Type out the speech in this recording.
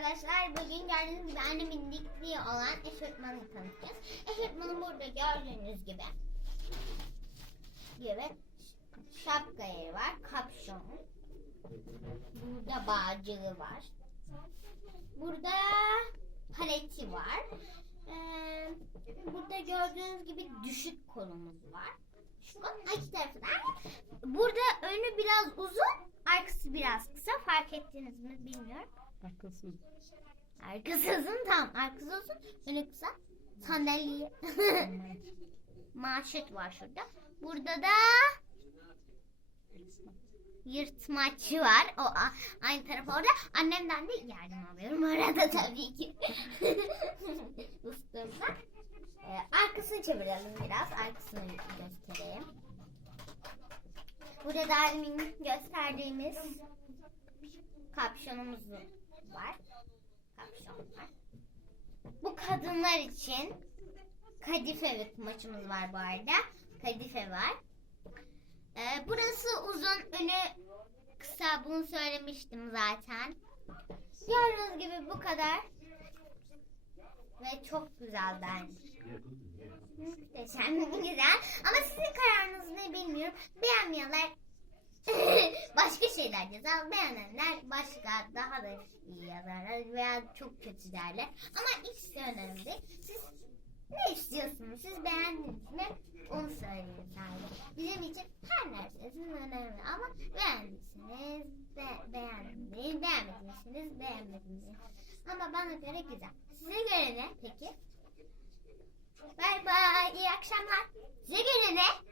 arkadaşlar. Bugün gördüğünüz gibi annemin diktiği olan eşofmanı tanıtacağız. Eşofmanın burada gördüğünüz gibi gibi şapka yeri var. Kapşon. Burada bağcığı var. Burada paleti var. Ee, burada gördüğünüz gibi düşük kolumuz var. Şu iki tarafı da. Burada önü biraz uzun, arkası biraz kısa. Fark ettiniz mi bilmiyorum. Haklısın. Arkası uzun tamam. Arkası uzun, önü kısa. Sandalye. Maşet var şurada. Burada da yırtmaçı var. O aynı taraf orada. Annemden de yardım alıyorum orada tabii ki. Ustamdan. Ee, arkasını çevirelim biraz. Arkasını göstereyim. Burada da gösterdiğimiz kapşonumuz var. Kapşon var. Bu kadınlar için kadife ve kumaşımız var bu arada. Kadife var. Ee, burası uzun, önü kısa. Bunu söylemiştim zaten. Gördüğünüz gibi bu kadar. Ve çok güzel bence. Muhteşem güzel. Ama sizin kararınız ne bilmiyorum. Beğenmeyenler başka şeyler yazar. Beğenenler başka daha da iyi yazarlar veya çok kötü derler. Ama ikisi de önemli değil. Siz ne istiyorsunuz? Siz beğendiniz mi? Onu söyleyin sadece. Bizim için her neresi sizin önemli. Ama beğendiyseniz be beğendiniz, beğenmediyseniz beğenmediniz. Ama bana göre güzel. Size göre ne peki? Bay bay. İyi akşamlar. Size göre ne?